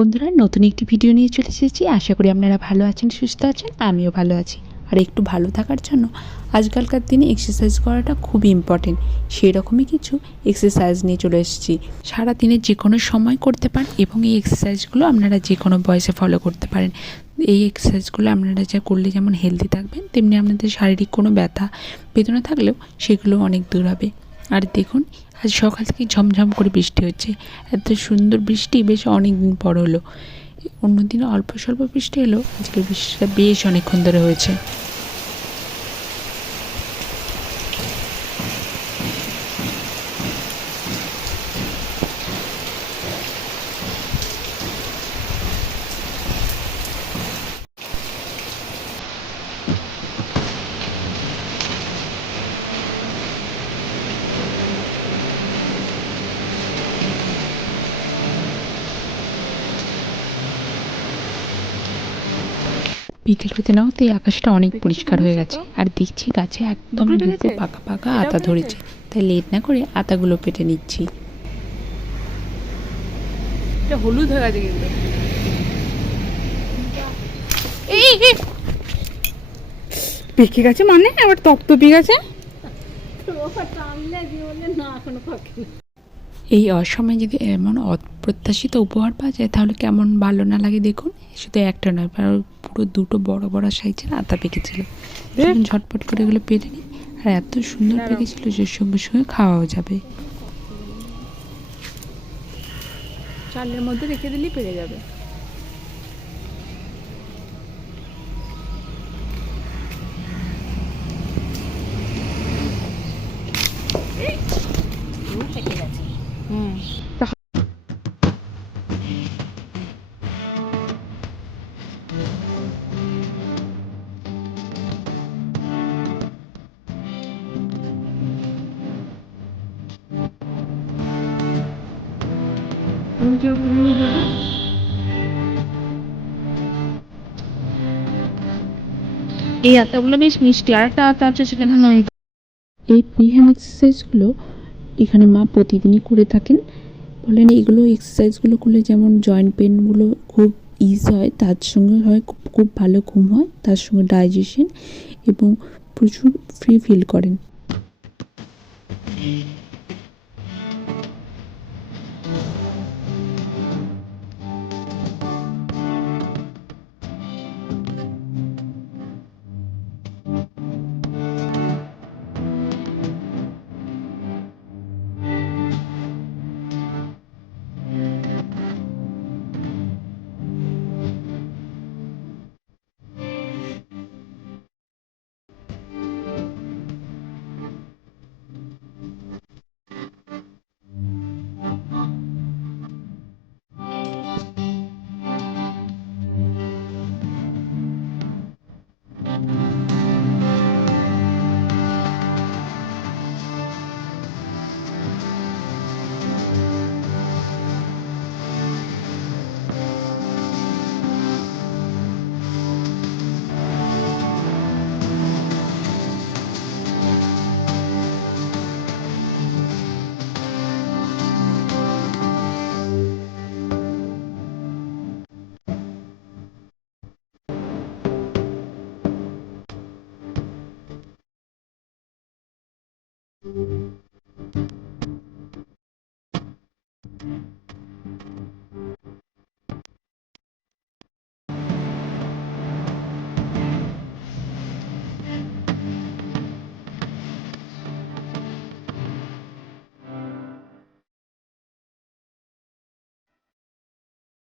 বন্ধুরা, নতুন একটি ভিডিও নিয়ে চলে এসেছি। আশা করি আপনারা ভালো আছেন, সুস্থ আছেন। আমিও ভালো আছি। আর একটু ভালো থাকার জন্য আজকালকার দিনে এক্সারসাইজ করাটা খুবই ইম্পর্টেন্ট। সেই রকমই কিছু এক্সারসাইজ নিয়ে চলে এসেছি। সারাদিনে যে কোনো সময় করতে পারেন এবং এই এক্সারসাইজগুলো আপনারা যে কোনো বয়সে ফলো করতে পারেন। এই এক্সারসাইজগুলো আপনারা যা করলে যেমন হেলদি থাকবেন, তেমনি আপনাদের শারীরিক কোনো ব্যথা বেদনা থাকলেও সেগুলো অনেক দূর হবে। আর দেখুন, আজ সকাল থেকে ঝমঝম করে বৃষ্টি হচ্ছে। এত সুন্দর বৃষ্টি বেশ অনেক দিন পর হলো। অন্যদিন অল্প স্বল্প বৃষ্টি হলো, আজকে বৃষ্টিটা বেশ অনেকক্ষণ ধরে হয়েছে। বিকেল হতে না হতে আকাশটা অনেক পরিষ্কার হয়ে গেছে। আর দেখছি গাছে একদম দুটো পাকা পাকা আতা ধরেছে। তাই লেট না করে আতাগুলো পেটে নিচ্ছি। হলুদ হয়ে গেছে কিন্তু পেকে গেছে, মানে আবার তপ্তপি গেছে। এই অসময়ে যদি এমন অপ্রত্যাশিত উপহার পাওয়া যায় তাহলে কেমন ভালো না লাগে দেখুন। শুধু একটা নয়, পুরো দুটো বড় বড় সাইজের আতা পেকেছিল। ঝটপট করে এগুলো পেরে নিই। আর এত সুন্দর পেকেছিল যে সঙ্গে সঙ্গে খাওয়াও যাবে। চালের মধ্যে রেখে দিলেই পেরে যাবে। এই আতাগুলো বেশ মিষ্টি। আর একটা আতা আছে সেখানে নয়। এই ফ্রি হ্যান্ড এক্সারসাইজগুলো এখানে মা প্রতিদিনই করে থাকেন। বলেন এগুলো এক্সারসাইজগুলো করলে যেমন জয়েন্ট পেনগুলো খুব ইজ হয়, তার সঙ্গে হয় খুব ভালো ঘুম হয়, তার সঙ্গে ডাইজেশন এবং প্রচুর ফ্রি ফিল করেন।